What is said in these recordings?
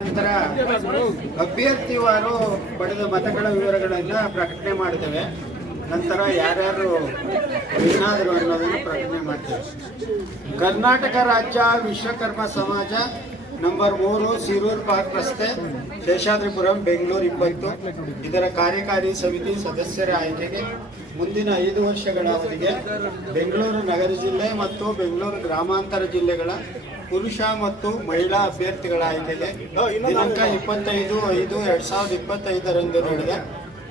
ನಂತರ ಅಭ್ಯರ್ಥಿವಾರು ಪಡೆದ ಮತಗಳ ವಿವರಗಳನ್ನ ಪ್ರಕಟಣೆ ಮಾಡ್ತೇವೆ. ನಂತರ ಯಾರ್ಯಾರು ಏನಾದರು ಅನ್ನೋದನ್ನು ಪ್ರಕಟಣೆ ಮಾಡ್ತೇವೆ. ಕರ್ನಾಟಕ ರಾಜ್ಯ ವಿಶ್ವಕರ್ಮ ಸಮಾಜ ನಂಬರ್ ಮೂರು, ಸೀರೂರು ಪಾರ್ಕ್ ರಸ್ತೆ, ಶೇಷಾದ್ರಿಪುರಂ, ಬೆಂಗಳೂರು ಇಪ್ಪತ್ತು. ಇದರ ಕಾರ್ಯಕಾರಿ ಸಮಿತಿ ಸದಸ್ಯರ ಆಯ್ಕೆಗೆ ಮುಂದಿನ ಐದು ವರ್ಷಗಳ ಅವಧಿಗೆ ಬೆಂಗಳೂರು ನಗರ ಜಿಲ್ಲೆ ಮತ್ತು ಬೆಂಗಳೂರು ಗ್ರಾಮಾಂತರ ಜಿಲ್ಲೆಗಳ ಪುರುಷ ಮತ್ತು ಮಹಿಳಾ ಅಭ್ಯರ್ಥಿಗಳ ಆಯ್ಕೆಗೆ ದಿನಾಂಕ ಇಪ್ಪತ್ತೈದು ಐದು ಎರಡ್ ಸಾವಿರದ ಇಪ್ಪತ್ತೈದರಂದು ನಡೆದ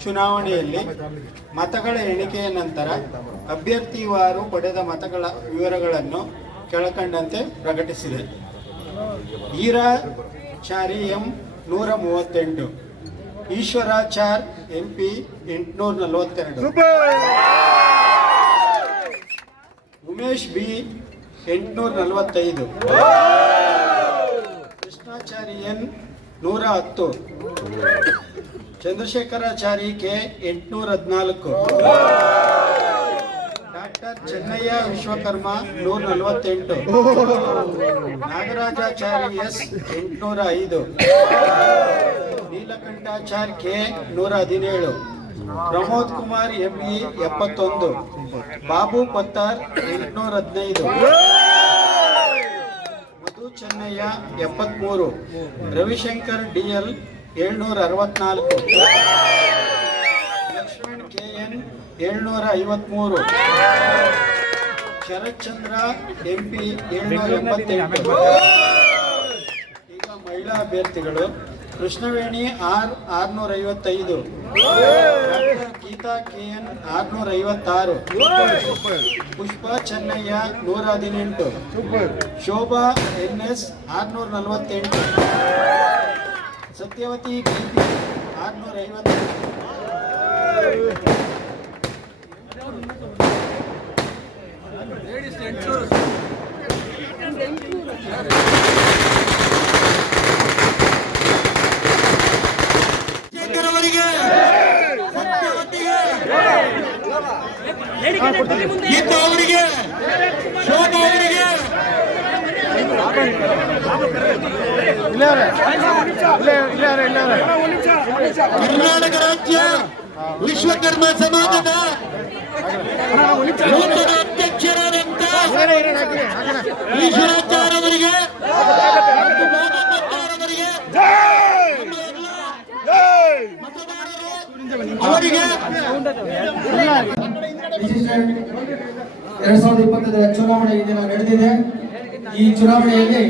ಚುನಾವಣೆಯಲ್ಲಿ ಮತಗಳ ಎಣಿಕೆಯ ನಂತರ ಅಭ್ಯರ್ಥಿವಾರು ಪಡೆದ ಮತಗಳ ವಿವರಗಳನ್ನು ಕೆಳಕಂಡಂತೆ ಪ್ರಕಟಿಸಿದೆ. ಈರಾಚಾರಿ ಎಂ ನೂರ ಮೂವತ್ತೆಂಟು ಈಶ್ವರಾಚಾರ್ ಎಂ ಪಿ ಎಂಟುನೂರ ನಲವತ್ತೆರಡು ಉಮೇಶ್ ಬಿ ಎಂಟುನೂರ ನಲವತ್ತೈದು ಕೃಷ್ಣಾಚಾರಿ ಎನ್ ನೂರ ಹತ್ತು. ಚಂದ್ರಶೇಖರಾಚಾರಿ ಕೆ ಎಂಟುನೂರ ಹದಿನಾಲ್ಕು ಡಾಕ್ಟರ್ ಚೆನ್ನಯ್ಯ ವಿಶ್ವಕರ್ಮ ನೂರ ನಲವತ್ತೆಂಟು ನಾಗರಾಜಾಚಾರಿ ಎಸ್ ಎಂಟುನೂರ ಐದು ನೀಲಕಂಠಾಚಾರ್ ಕೆ ನೂರ ಹದಿನೇಳು ಪ್ರಮೋದ್ ಕುಮಾರ್ ಎಂ ಇ ಎಪ್ಪತ್ತೊಂದು. ಬಾಬು ಪತ್ತಾರ್ ಎಂಟುನೂರ ಹದಿನೈದು ಚೆನ್ನಯ್ಯ ಎಪ್ಪತ್ಮೂರು, ರವಿಶಂಕರ್ ಡಿ ಎಲ್ ಏಳ್ನೂರ ಅರವತ್ನಾಲ್ಕು ಲಕ್ಷ್ಮಣ್ ಕೆ ಎನ್ ಏಳ್ನೂರ ಐವತ್ಮೂರು ಶರತ್ಚಂದ್ರ ಎಂ ಪಿ ಏಳ್ನೂರ ಎಂಬತ್ತೆಂಟು ಈಗ ಮಹಿಳಾ ಅಭ್ಯರ್ಥಿಗಳು ಕೃಷ್ಣವೇಣಿ ಆರ್ ಆರ್ನೂರ ಐವತ್ತೈದು ಗೀತಾ ಕೆ ಎನ್ ಆರ್ನೂರ ಐವತ್ತಾರು ಪುಷ್ಪ ಚೆನ್ನಯ್ಯ ನೂರ ಹದಿನೆಂಟು ಶೋಭಾ ಎನ್ ಎಸ್ ಆರ್ನೂರ ನಲವತ್ತೆಂಟು ಸತ್ಯವತಿ ಪ್ರೀತಿ ಆರ್ನೂರ ಐವತ್ತೆಂಟು ಶೇಖರವರಿಗೆ ಗೀತಾ ಅವರಿಗೆ ಶೋಭಾ ಅವರಿಗೆ. ಕರ್ನಾಟಕ ರಾಜ್ಯ ವಿಶ್ವಕರ್ಮ ಸಮಾಜದ ನೂತನ ಅಧ್ಯಕ್ಷರಾದಂತ ಈಶ್ವರಾಚಾರ್ಯವರಿಗೆ ಅವರಿಗೆ ಎರಡ್ ಸಾವಿರದ ಇಪ್ಪತ್ತೈದರ ಚುನಾವಣೆ ಈ ದಿನ ನಡೆದಿದೆ. ಈ ಚುನಾವಣೆಯಲ್ಲಿ